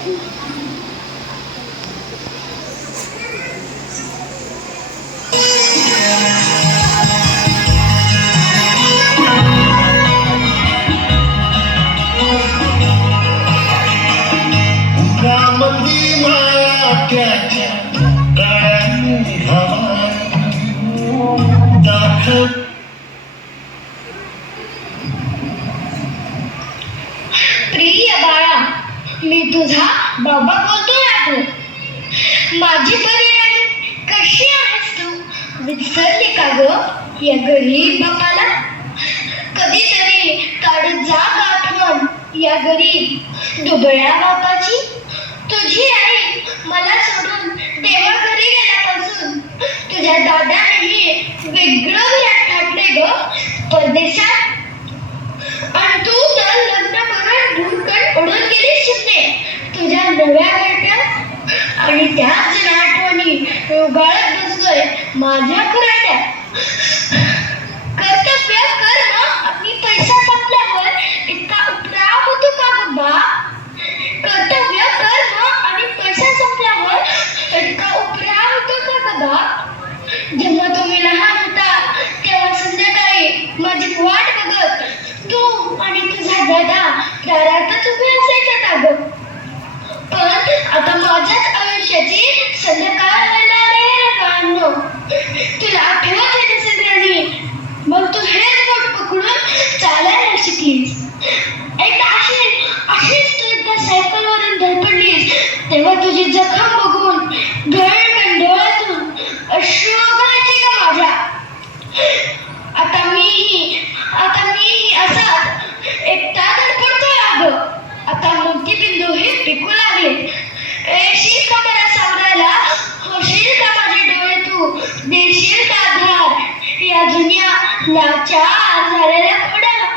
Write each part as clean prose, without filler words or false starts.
प्रिय बाळा, मी तुझा बाबा बोलतोय तू. माझी परिणामी कशी आहेस तू? विसरली का ग या गरीब बापाला? कधीतरी काढत जा आठवण या गरीब दुबळ्या बापाची. तुझी आई मला सोडून देवा घरी गेल्यापासून तुझ्या दादानेही वेगळं घरात टाकले ग परदेशात. आणि तू तर लग्न करून भूरकन उडून गेलीस शिंदे तुझ्या नव्या घरट्यात. आणि त्याच जुन्या आठवणी उगाळत बसलोय माझ्या खुराट्यात. कर्तव्य कर ना, आपली पैसा संपल्यावर इतका उपराम होतो का ग बाप? कर्तव्य कर ना आणि पैसा संपल्यावर इतका उपराम होतो का ग बाप? जेव्हा तुम्ही लहान होता तेव्हा संध्याकाळी माझी वाट बघत तू आणि तुझा दादा दारातच उभे असायचा ग. पण आता माझ्याच आयुष्याची संध्याकाळ येणार आहे बाळांनो. तुला आठवत आहे सगळ्यांनी, मग तू हेच बोट पकडून चालायला शिकलीस. एकदा अशीच तू एकदा सायकलवरून धडपडलीस तेव्हा तुझी जखम बघून डोळ्यातून अश्रू गळायचे का माझ्या. आता मीही असाच एकटा धडपडतोय अगं. आता मोतीबिंदूही पिकू लागले. येशील का मला सांगायला? होशील का माझे डोळे तू? देशील का आधार या जुन्या लाचार झालेल्या खोड्याला?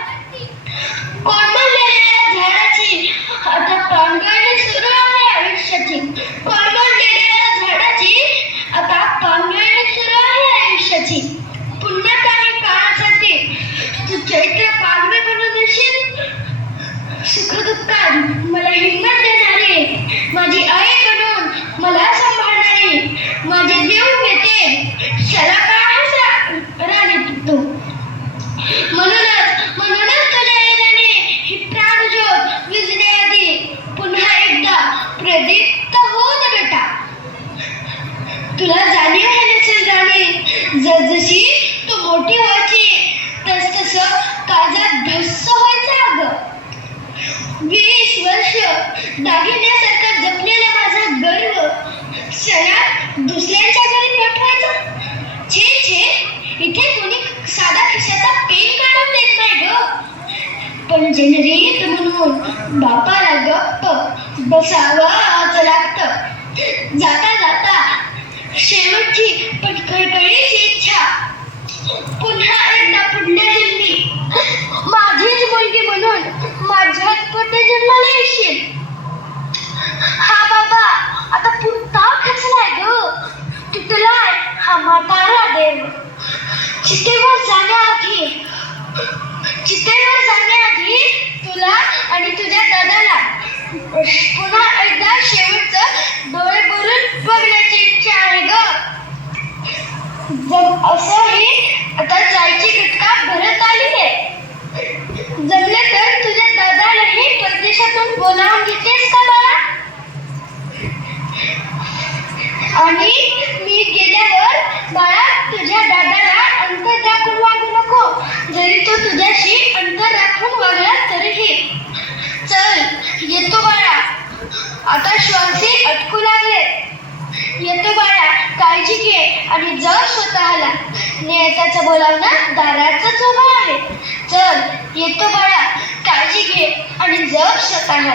कोलमडलेल्या झाडाची आता पानगळणी सुरू आहे आयुष्याची. कोलमडलेल्या झाडाची आता पानगळणी सुरू आहे आयुष्याची. पुन्हा काही काळासाठी तू चैत्र पाडवे बनून येशील. सुखदुःखात मला हिंमत देणारी माझी आई बनून मला सांभाळणारी माझे जीव घेते शला काय राणी तू. म्हणूनच तुझ्या येण्याने ही प्राणज्योत विझण्याआधी पुन्हा एकदा प्रदीप्त हो दे बेटा. तुला जाणीव आहे नसेल राणी, जसजशी तू मोठी व्हायची तस काळजात धस्स व्हायचं अगं. 20 वर्ष दागिन्यासारखा जपलेला माझा गर्व क्षणात दुसऱ्यांच्या घरी पाठवायचा. छे छे, इथे कोणी साधा खिशाचा पेन काढून देत नाही ग. पण जनरीत म्हणून बापाला गप्प बसावंच लागतं. जाता जाता शेवटची पण कळकळीची इच्छा, पुन्हा एकदा पुढल्या जन्मी माझीच मुलगी म्हणून माझ्याच पोटी जन्माला येशील. हा बाबा आता पुरता खचलाय ग. तुटलाय हा म्हातारा देव. चितेवर जाण्याआधी तुला आणि तुझ्या दादाला पुन्हा एकदा शेवटचं डोळे भरून बघण्याची इच्छा आहे ग. असंही आता जायची घटका भरत आली आहे. जमले तर तुझ्या दादालाही परदेशातून बोलावून घेतेस का बाळा? आणि मी गेल्यावर बाळा तुझ्या दादाला अंतर दाखवून वागू नको. जरी तो तुझ्याशी अंतर राखून वागला तरीही. चल येतो बाळा, आता श्वासही अटकू लागले. येतो बाळा, काळजी घे आणि जर स्वतःला. नियताचं बोलावणं दारातच उभं आहे. चल येतो बाळा, काळजी घे आणि जर स्वतःला.